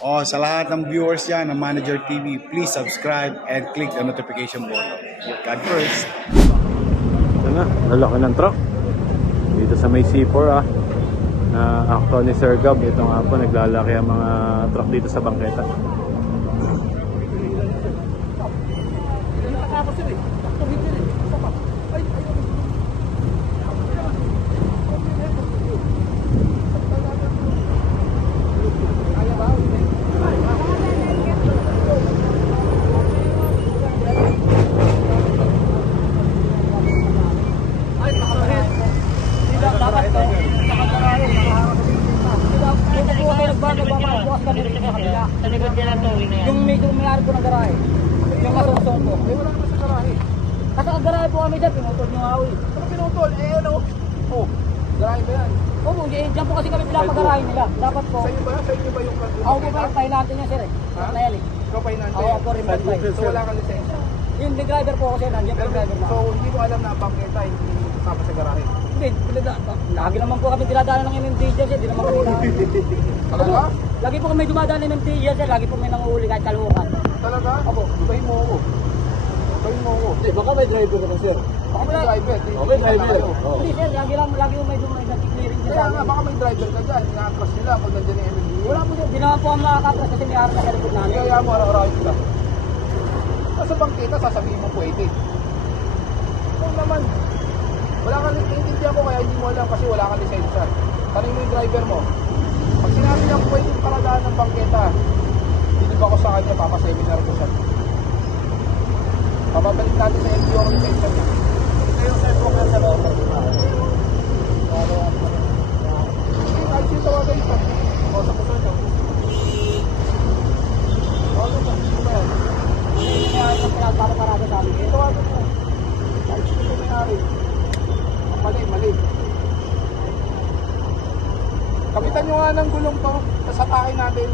Oh, sa lahat ng viewers yan ng Manager TV, please subscribe and click the notification button. God first. Ito na, lalaki ng truck. Dito sa may C4 na akto ni Sir Gab. Ito nga po, naglalaki ang mga truck dito sa bangketa. Yung medyo mayari po ng garahe. Yung masunsong po. Wala naman sa garahe. Kasi ang garahe po kami dyan, pinutol nyo nga uwi. Ano pinutol? Ano? Oh, garahe ba yan? Oo, dyan po kasi kami pinapagarahe nila. Dapat po. Sa inyo ba? Sa inyo ba yung Ako po ba yung pahinante niya sir eh. Ha? Na yan eh. Ikaw pa inante? Ako po rin bantay. So wala kang lisensya? Yung big driver po kasi nandiyan po yung driver na. So hindi mo alam na bangketa hindi kasama sa garahe? Hindi, lagi naman po kami dinadaanan ng MMDJ sir. Di naman kami Talaga? Lagi po kami dumadaan ng MMDJ sir. Lagi po may nanguhuli kahit kalukan. Talaga? Opo. Ibahin mo ako. Ibahin mo ako. Baka may driver naman sir. Baka may driver. Okay, driver. Hindi sir, lagi po may nag-clearing dyan sa Kaya nga, amin. baka may driver ka dyan. Ina-atras nila pag nandiyan yung MLB. Wala po sir, di naman po ang makakatras kasi may araw na sa likod namin. Kaya mo araw-araw kita. Sa bangketa, sasabihin mo pwede. Oo naman. Wala kang naiintindihan ko kaya hindi mo alam kasi wala kang lisensya. Tanong mo yung driver mo. Pag sinabi niya pwede paradaan ng bangketa, hindi ba ko sa kanya, papaseminar ko siya. Papabalik natin sa LTO ang lisensya niya. Ito yung send ko kaya sa loob. Hindi, kahit yung tawagan ito. O, sa kusur niya. O, ano ba yan? Kaya yung pinagpapaparada sa amin. Ito ano mo. Kahit ito may-ari. Mali. Kapitan nyo nga ng gulong to. Tapos hatakin natin.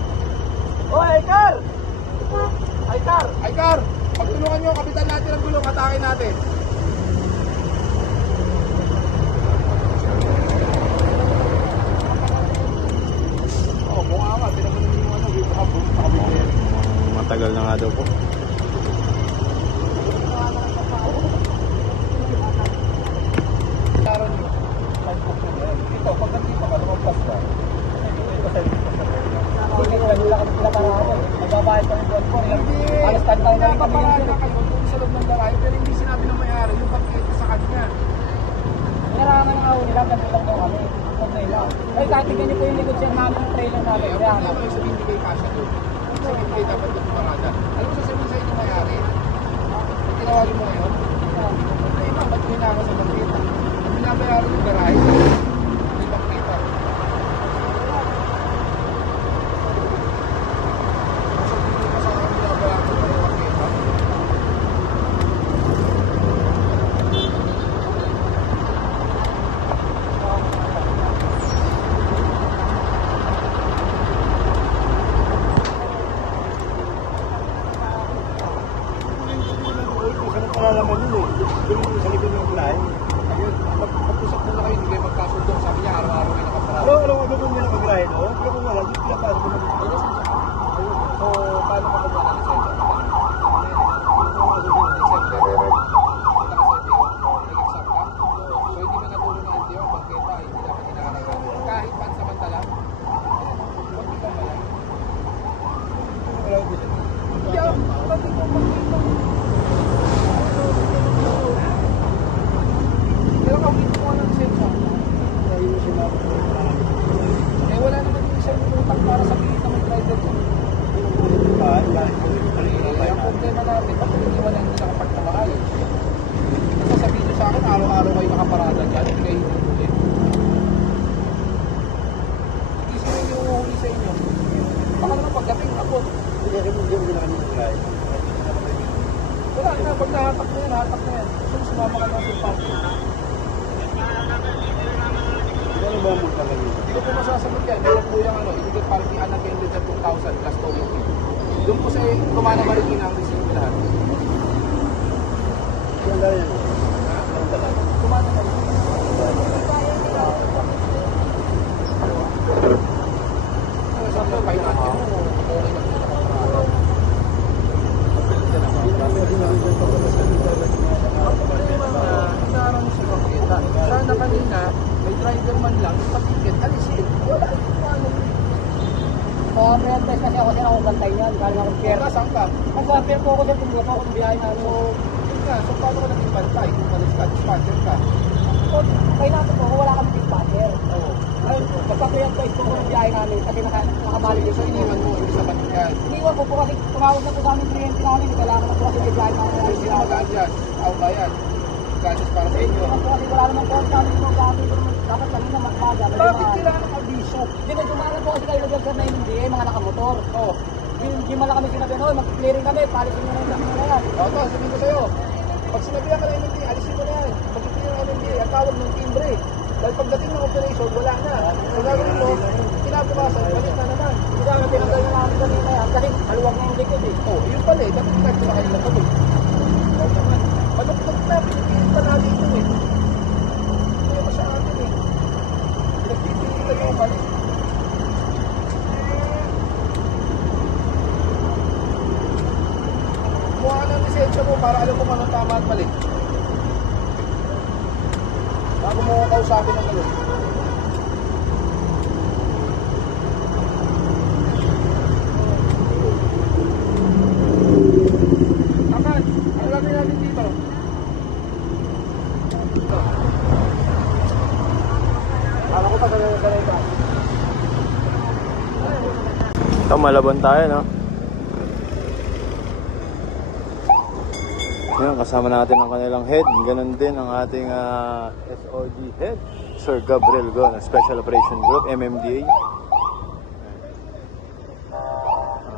O, Aikar! Aikar! Pagtulungan nyo, kapitan natin ang gulong. Hatakin natin. O, bunga nga. Pinagunan nyo yung ano. Nakabigyan. Matagal na nga daw po. Karon nyo. Ito, pag nandito ka, lumampas ka. Ito sa inyo. Hindi ko lang kami pinaparada. Magbabayad kami doon po. Hindi. Alas 10 taon na rin kami yun sir. kayo doon sa loob ng garahe, pero hindi sinabi ng may-ari yung pagkita sa kanya. Pinarangan ng awo nila, ganun lang daw kami. Huwag na ilang. Ay, kahit tignan niyo po yung likod sir namin ng trailer namin. Kaya Kaya ang problema yung sabihin hindi kayo kasya doon. Sabihin hindi kayo dapat doon pumarada. Alam mo sasabihin sa inyo may-ari, kung tinawagin mo ngayon, ay na, ba't hinaka sa pagkita? Ang binabayaran yung garahe, yung pagkita. Sabihin mo sa akin, binabayaran yung pagkita. Pag-usap muna kayo, hindi kayo magkasundo. Sabi niya, araw-araw kayo nakaparada. So, paano ka kumuha ng lisensya? So, hindi ka natulong ng LTO, pagkita, hindi dapat inaarawan. Kahit pansamantala, huwag kita ba yan? Yeah, bakit mo pagkita? Kailan ka ulit mo ng lisensya? Eh, wala naman yung isang utang para sabihin na may driver ko. Ang problema natin, bakit hindi wala hindi nakapagpamaayos? Sasabihin nyo sa akin, araw-araw kayo nakaparada dyan, hindi kayo hinuhuli. Hindi sila yung hinuhuli sa inyo. Baka naman pagdating, ako. Wala na, pag nahatak na yan, hatak na yan. So, sumama ka lang sa parking. Hindi ko po masasagot yan. Meron po yung illegal parking unattended at 2,000 plus towing fee. Doon po sa Kumana Marikina ang receive lahat. Kumana Marikina. Sabi ko, kayo natin mo. Naka-pre-test kasi ako sir, ako bantay niyan. Galing ako pier. Pera, saan ka? Nag-pier po ako sir, kung po ako ng biyahe namin. So, yun nga. So, paano ka naging bantay? Kung malis ka, dispatcher ka. So, kaya natin po, wala kami dispatcher. Oo. Ayun, nagpa-pre-test po ako ng biyahe namin kasi nakabalik So, iniwan mo, hindi sa bantay. Iniwan ko po kasi tumawag na po sa amin kliyente namin. Kailangan na po kasi may biyahe namin. So, sino mag-adjust? Ako ba yan? Mag-adjust para sa inyo. Ako kasi wala naman po sa amin po sa amin. Dapat kanina magpaga. Bakit kailangan ng abiso? Hindi na dumaran po kasi kayo nag-sir na hindi mga nakamotor. Oo. Hindi man lang kami sinabi, no, mag-clearing kami, palisin nyo na yung dami na yan. O, ito, sabihin ko sa'yo. Pag sinabihan ka ng MMD, alisin mo na yan. Pag-clear ng MMD, ang tawag ng timbre. Dahil pagdating ng operation, wala na. So, gagawin mo, kinabukasan, balik na naman. Kaya nga pinagdal na namin kanina yan kasi haluwag na yung likod eh. Oh, yun pala eh. Dapat pinag sa kanila kami. Maluktot na, pinipilit pa natin ito eh. Kaya pa sa atin eh. Pinagpipilitan yung balik. Kuha ka ng lisensya mo para alam mo kung anong tama at mali. Bago mo kausapin ng gano'n. Kapan, ano lang natin dito? Alam ko pa ganun ka. Ito, Malabon tayo, no? Yun, kasama natin ang kanilang head. Ganon din ang ating SOG head, Sir Gabriel Go, ng Special Operation Group, MMDA.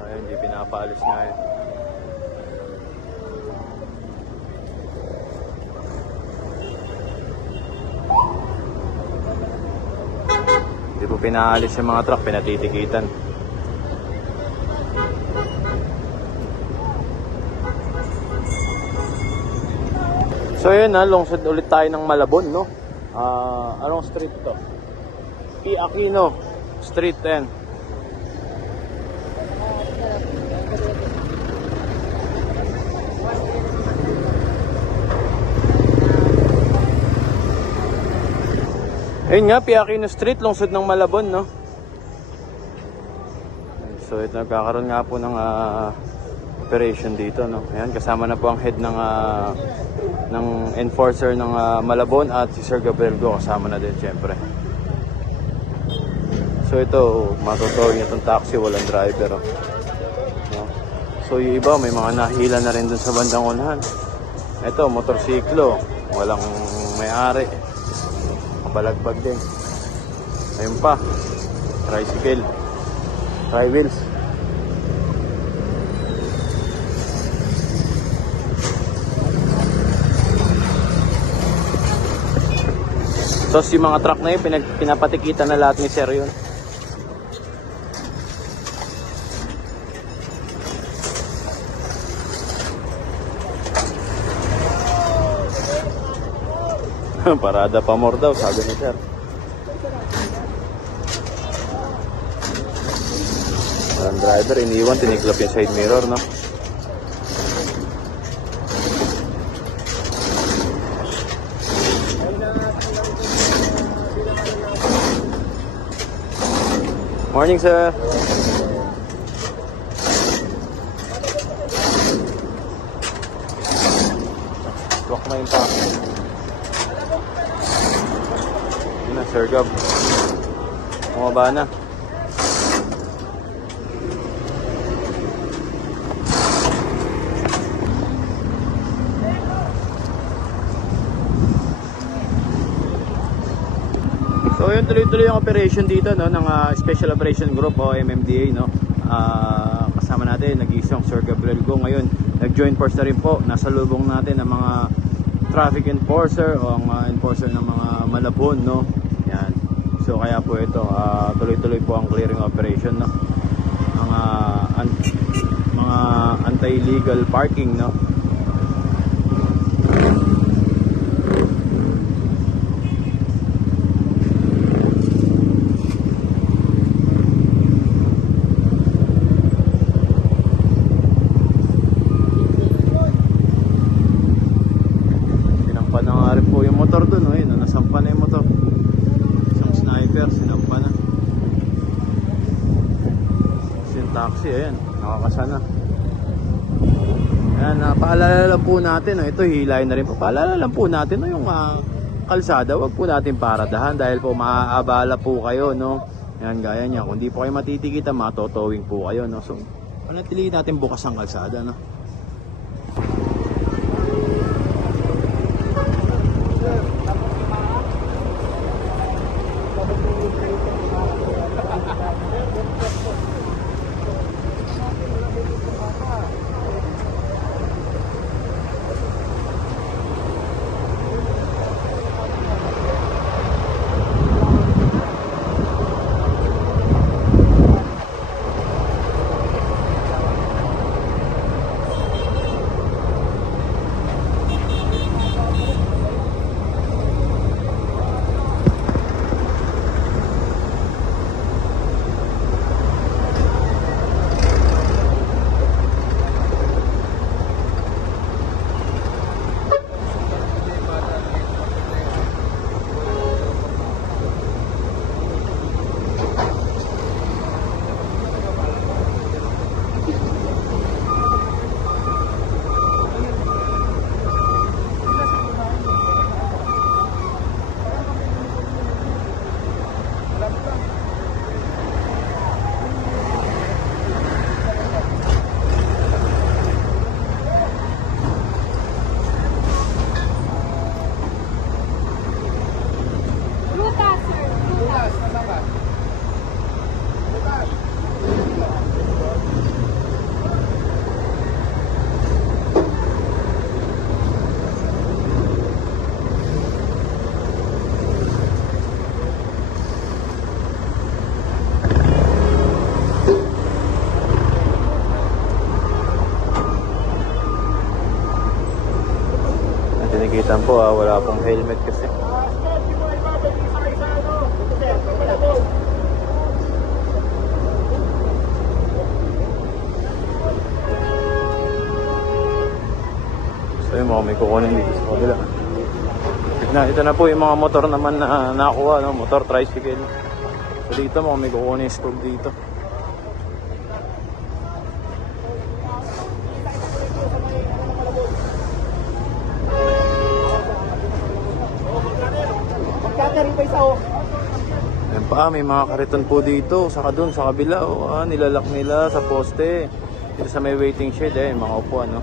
Ayun, hindi pinapaalis niya yun. Hindi po pinaalis yung mga truck, pinatitikitan. So yun na, lungsod ulit tayo ng Malabon, no? Anong street to? P. Aquino Street 10. Ayun nga, P. Aquino Street, lungsod ng Malabon, no? So ito, nagkakaroon nga po ng operation dito, no? Ayan, kasama na po ang head ng enforcer ng Malabon at si Sir Gabriel Go, kasama na din syempre. So ito, matutawag niya itong taxi, walang driver, oh. No? So yung iba, may mga nahila na rin dun sa bandang unahan. Ito, motorsiklo, walang may-ari, kabalagbag din. Ayun pa, tricycle, tri-wheels. So yung mga truck na yun, pinapatikitan na lahat ni Sir yun. Parada pa more daw, sabi ni Sir. Ang driver, iniwan, tiniklop yung side mirror, no? Morning, sir. Tuwak na yung tank. Yun na, Sir Gab. Bumaba na. So yun, tuloy-tuloy yung operation dito, no, ng Special Operation Group o MMDA, no. Kasama natin nag-isang Sir Gabriel Go ngayon. Nag-join force na rin po. Nasa lubong natin ang mga traffic enforcer o ang enforcer ng mga Malabon, no. Yan. So kaya po ito, tuloy-tuloy po ang clearing operation, no. Mga anti-illegal parking, no. Motor doon, oh, yun, nasampa na yung motor. Isang sniper, sinampa na. Si taxi. Ayan, nakakasana. Ayan, paalala lang po natin, no, ito hilay na rin po. Paalala lang po natin, no, yung kalsada, wag po natin paradahan dahil po maaabala po kayo, no. Ayan, gaya niya. Kung di po kayo matitikita, matotowing po kayo, no. So, panatilihin natin bukas ang kalsada, no. Tinikitan po, wala pong helmet kasi. So yung mga may kukunin dito sa kabila. Ito na po yung mga motor naman na nakuha, no? Motor, tricycle. So dito mga may kukunin stove dito. Ayan pa, may mga kariton po dito, saka dun sa kabila, nilalak nila sa poste. Dito sa may waiting shed, mga upuan, no?